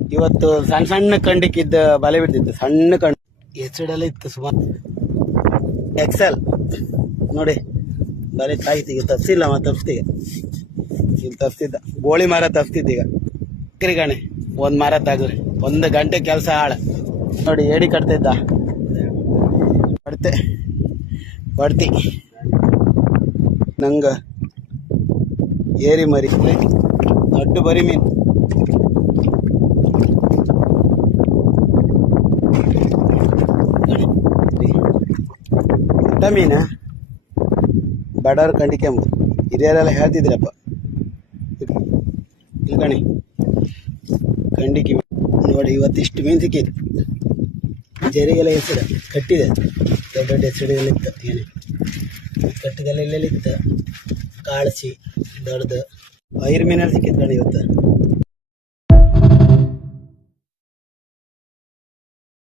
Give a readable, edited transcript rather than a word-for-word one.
ಇವತ್ತು ಸಣ್ಣ ಸಣ್ಣ ಕಂಡಿಕ್ಕಿದ್ದ ಬಲೆ ಬಿಡ್ತಿತ್ತು, ಸಣ್ಣ ಕಂಡು ಎಚಡೆಲ್ಲ ಇತ್ತು ಸುಮಾರು. ಎಕ್ಸೆಲ್ ನೋಡಿ ಬಲೆ ಕಾಯ್ತು. ಈಗ ತಪ್ಸಿಲ್ಲ, ತಪ್ಸ್ತೀಗ ಇಲ್ಲಿ ತಪ್ಸ್ತಿದ್ದ ಗೋಳಿ ಮರ ತಪ್ಸ್ತಿದ್ದ. ಈಗ ಕ್ರಿಗಣೆ ಒಂದು ಮರ ತಗ್ರಿ 1 ಗಂಟೆ ಕೆಲಸ ಹಾಳ ನೋಡಿ. ಏಡಿ ಕಟ್ತಿದ್ದ ಬಡ್ತಿ ನಂಗೆ ಏರಿ ಮರಿ ದೊಡ್ಡ ಬರಿ ಮೀನು. ಊಟ ಮೀನ ಬಡವ್ರ ಕಂಡಿಕೆಂಬುದು ಹಿರಿಯರೆಲ್ಲ ಹೇಳ್ತಿದ್ರಪ್ಪ. ಇಲ್ಕಣಿ ಕಂಡಿಕೆ ನೋಡಿ, ಇವತ್ತಿಷ್ಟು ಮೀನು ಸಿಕ್ಕಿದೆ. ಜರಿಗೆಲ್ಲ ಹೆಸರು ಕಟ್ಟಿದೆ, ದೊಡ್ಡ ದೊಡ್ಡ ಹೆಸರುಗಳೆಲ್ಲ ಇತ್ತು. ಏನೇ ಕಟ್ಟಿಗೆಲ್ಲ ಇಲ್ಲೆಲ್ಲ ಇತ್ತು. ಕಾಳಸಿ ದೊಡ್ಡದು 5 ಮೀನಲ್ಲಿ ಸಿಕ್ಕಿತ್ತು ಕಣಿ ಇವತ್ತು.